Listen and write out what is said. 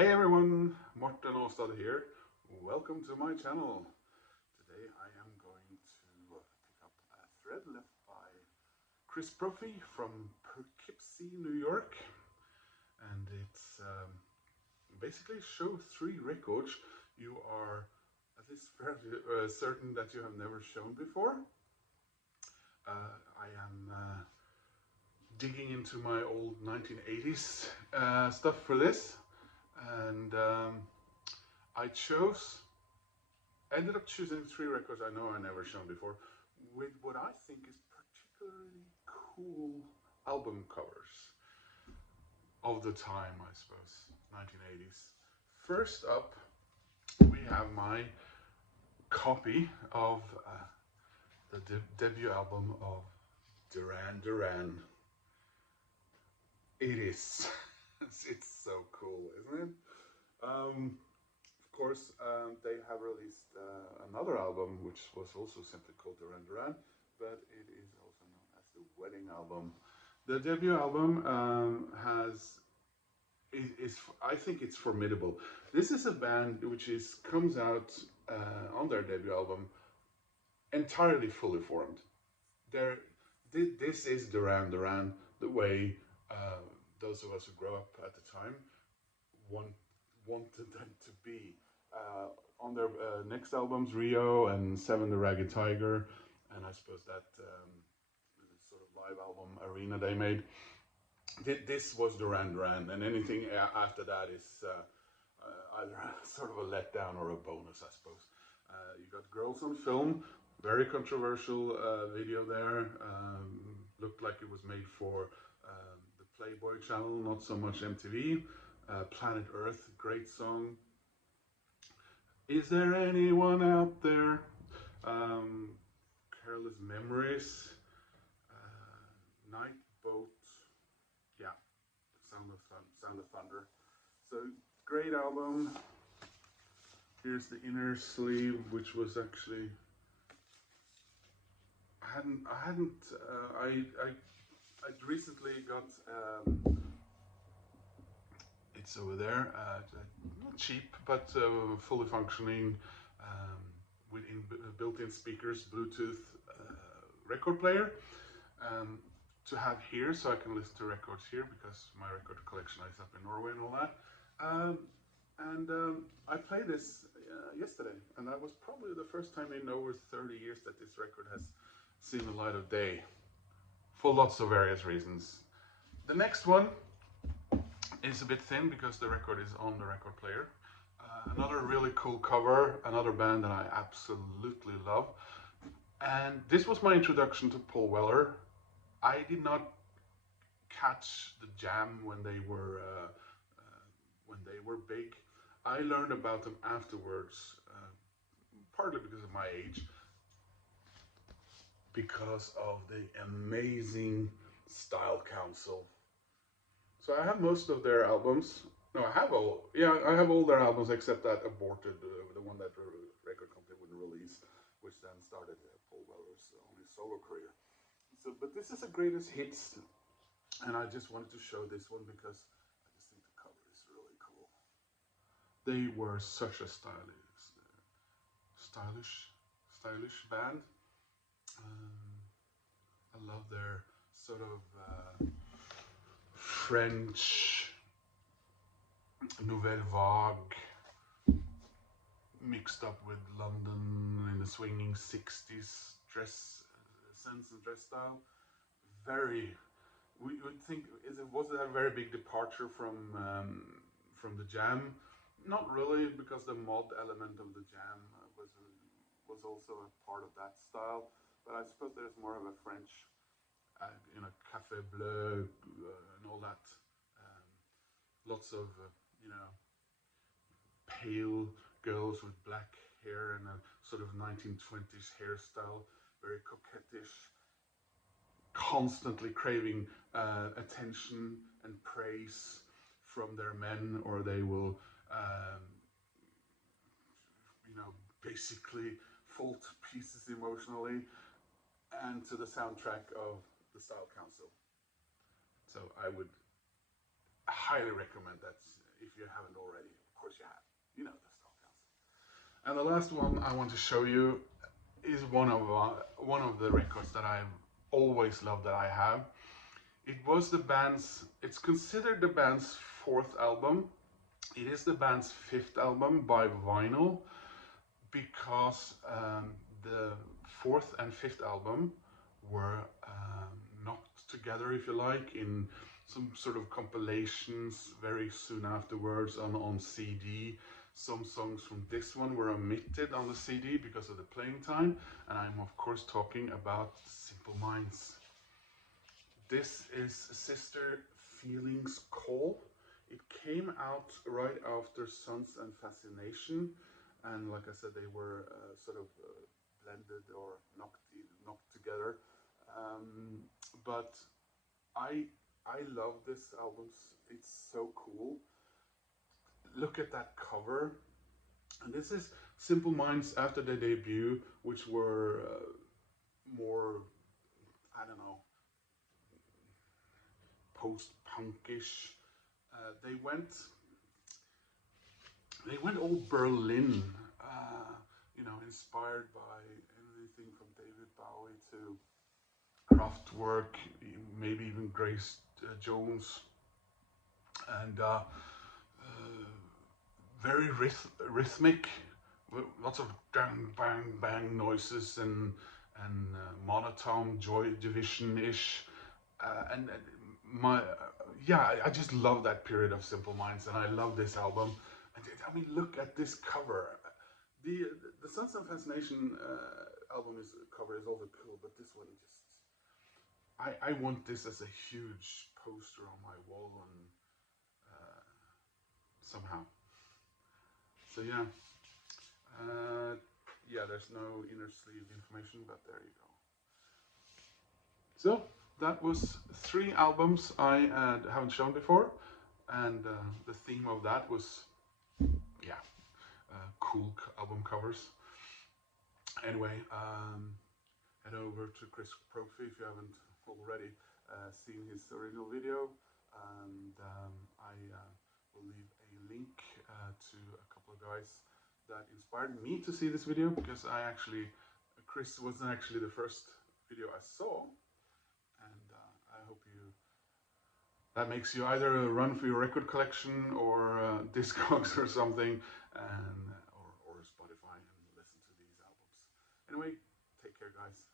Hey everyone, Morten Aastad here. Welcome to my channel. Today I am going to pick up a thread left by Chris Brophy from Poughkeepsie, New York. And it's basically show 3 records you are at least fairly certain that you have never shown before. I am digging into my old 1980s stuff for this. And I ended up choosing 3 records I know I never shown before with what I think is particularly cool album covers of the time, I suppose, 1980s. First up, we have my copy of the debut album of Duran Duran. It is, it's so cool, isn't it? Of course, they have released another album which was also simply called Duran Duran, but it is also known as the Wedding Album. The debut album I think it's formidable. This is a band which comes out on their debut album entirely fully formed. They're, this is Duran Duran the way those of us who grew up at the time want, wanted them to be. On their next albums, Rio and Seven the Ragged Tiger, and I suppose that sort of live album Arena they made, this was Duran Duran, and anything after that is either sort of a letdown or a bonus, I suppose. You got Girls on Film, very controversial video there. Looked like it was made for the Playboy channel, not so much MTV. Planet Earth, great song. Is there anyone out there? Careless Memories, Night Boat, yeah, Sound of Thunder. So great album. Here's the inner sleeve, which was actually I recently got it's over there, not cheap but fully functioning with built-in speakers, Bluetooth record player to have here, so I can listen to records here because my record collection is up in Norway and all that. I played this yesterday, and that was probably the first time in over 30 years that this record has seen the light of day, for lots of various reasons. The next one is a bit thin because the record is on the record player. Another really cool cover, another band that I absolutely love. And this was my introduction to Paul Weller. I did not catch the Jam when they were big. I learned about them afterwards, partly because of my age, because of the amazing Style Council. So I have most of their albums. No, I have I have all their albums except that aborted, the one that the record company wouldn't release, which then started Paul Weller's only solo career. So, but this is a greatest hits, and I just wanted to show this one because I just think the cover is really cool. They were such a stylish band. I love their sort of French Nouvelle Vague mixed up with London in the swinging 60s dress sense and dress style. We would think, was it a very big departure from the Jam? Not really, because the mod element of the Jam was also a part of that style. But I suppose there's more of a French, Café Bleu and all that. Lots of, pale girls with black hair and a sort of 1920s hairstyle, very coquettish, constantly craving attention and praise from their men, or they will, basically fall to pieces emotionally, and to the soundtrack of the Style Council. So I would highly recommend that if you haven't already. Of course you have. You know the stuff. And the last one I want to show you is one of the records that I've always loved that I have. It was the band's. It's considered the band's fourth album. It is the band's fifth album by vinyl because the fourth and fifth album were knocked together, if you like, in some sort of compilations very soon afterwards on CD. Some songs from this one were omitted on the CD because of the playing time, and I'm of course talking about Simple Minds. This is Sister Feelings Call. It came out right after Sons and Fascination, and like I said, they were sort of blended or knocked together. But I love this album. It's so cool. Look at that cover. And this is Simple Minds after their debut, which were more, I don't know, post-punkish. They went all Berlin, you know, inspired by anything from David Bowie to Kraftwerk, maybe even Grace Jones, and very rhythmic, with lots of bang bang bang noises and monotone Joy Division ish, and my yeah, I just love that period of Simple Minds, and I love this album. And I mean, look at this cover. The Sons of Fascination album cover is also cool, but this one just I want this as a huge poster on my wall on somehow. So yeah, yeah. There's no inner sleeve information, but there you go. So that was 3 albums I haven't shown before, and the theme of that was, yeah, cool album covers. Anyway, head over to Chris Prophy if you haven't already seen his original video, and I will leave a link to a couple of guys that inspired me to see this video, because Chris wasn't actually the first video I saw, and I hope that makes you either run for your record collection or Discogs or something, and or Spotify, and listen to these albums. Anyway, take care, guys.